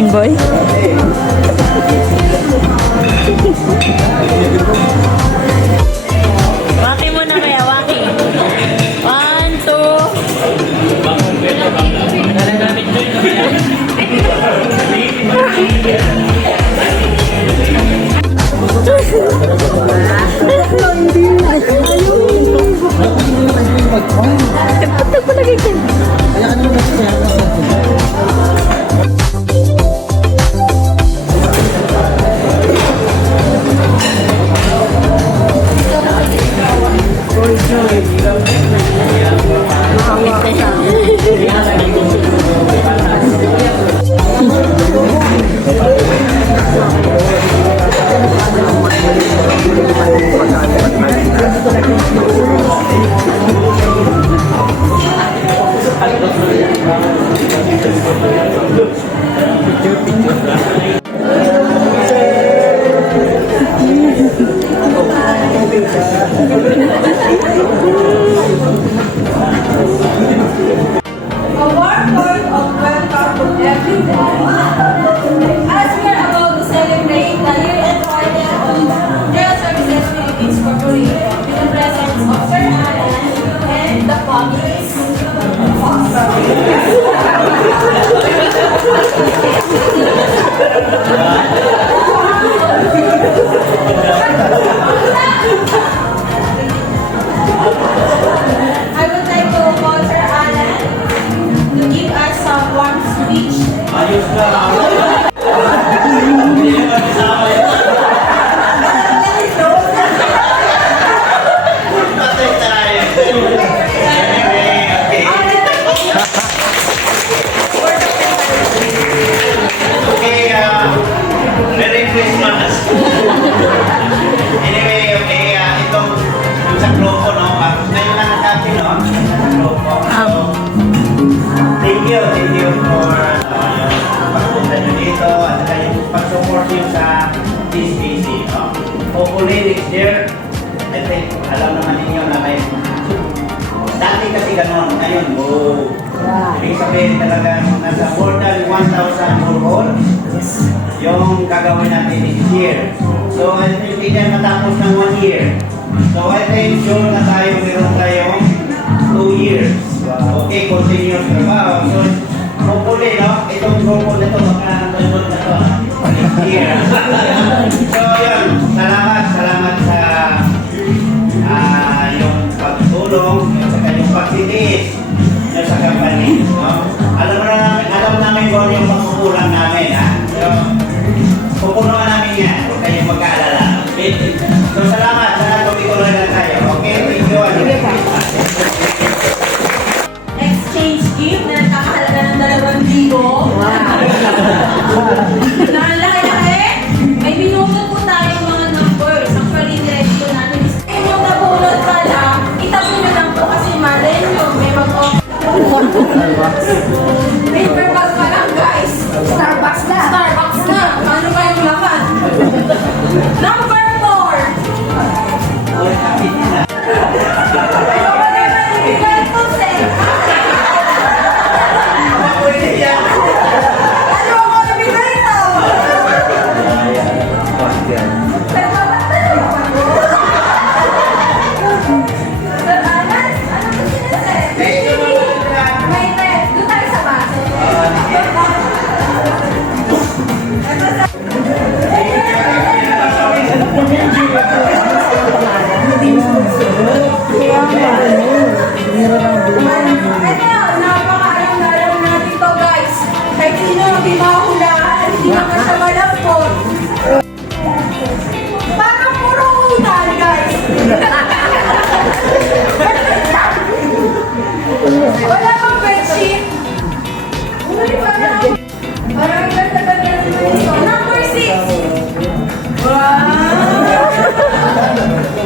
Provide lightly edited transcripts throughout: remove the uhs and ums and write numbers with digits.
Shine boy. Waki mo na kaya, waki. 1, 2. Hopefully next year, I think, alam naman ninyo na may dati kasi gano'n, ngayon, ibig sabihin talaga nasa more than 1,000 borehole yung gagawin natin this year. So I think hindi na matapos ng 1 year. So I think sure na tayo, meron tayong 2 years. Okay, continuous trabaho. So hopefully, no, itong borehole na ito, magkakasunod na ito next year. So yun, salamat sa yung pagtulong, yung pagsitiis nyo sa company. No? Alam namin kung ano yung pagkukulang namin. Ha? So, pupunuan namin yan. Huwag kayong magkaalala. Okay? So, salamat. Tuloy na tayo. Okay? Thank you. Exchange gift na nakakahalaga ng 2,000. Wow! Nakalaki-laki. May binunod po tayo mga numbers. Actually, direct po natin. Yung nabunod pala, itabi nyo lang po kasi malay nyo. May paper bag pa lang, guys. Starbucks na. Starbucks na. Ano ba yung laman? Number 4. Wala pang bedsheet. Parang ganda-ganda naman ito. Number 6. Wow!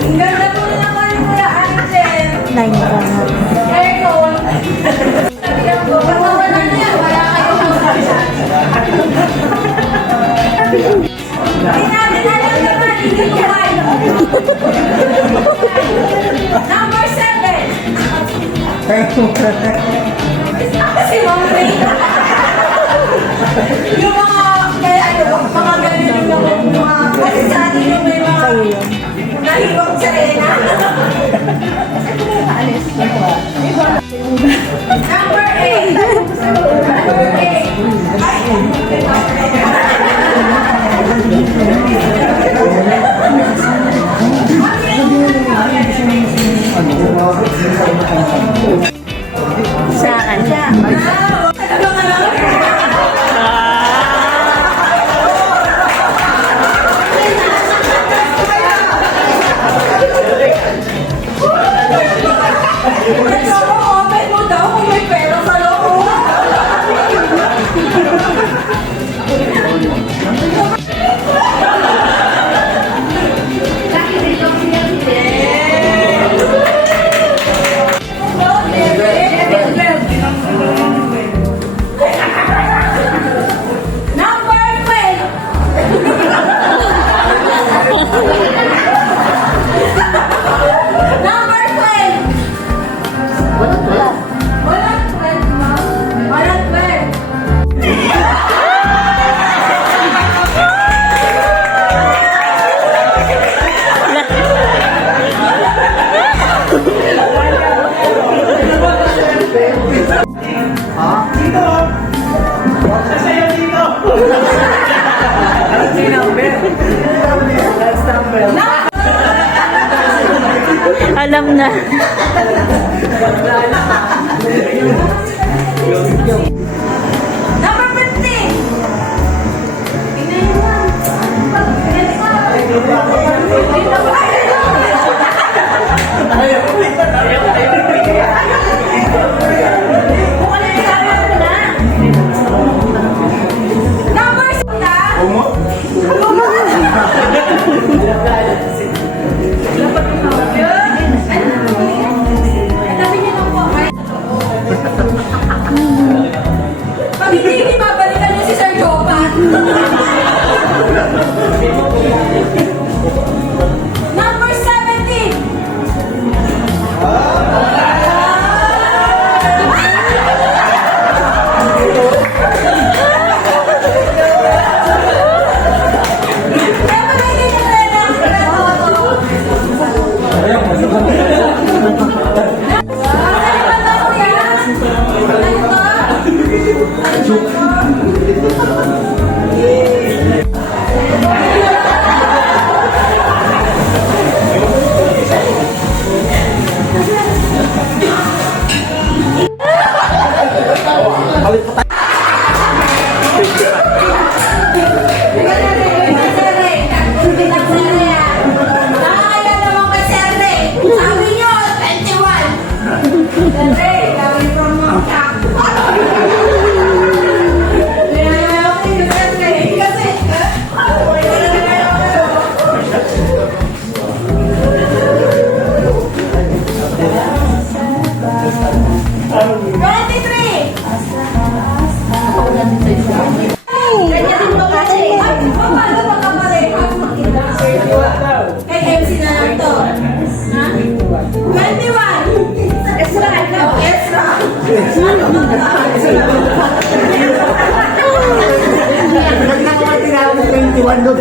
Ang ganda po naman yung Kuya Angel. 9. Aircon. Pagkawa na niya, wala kayong hanggang. Hindi natin alam naman, hindi kumain. Number 7. Kasi Ma'am Ray. Yung mga Number 15. Tingnan niyo lang. Kung ano yung sabi mo na. Number 6. Tabi niyo lang po. Pag hindi babalikan niyo si Sir Jopan. Number 17. Kay MC na lang to. Ha? 21. Extra, no? Extra. Nagkakawa tinawag 21 doon.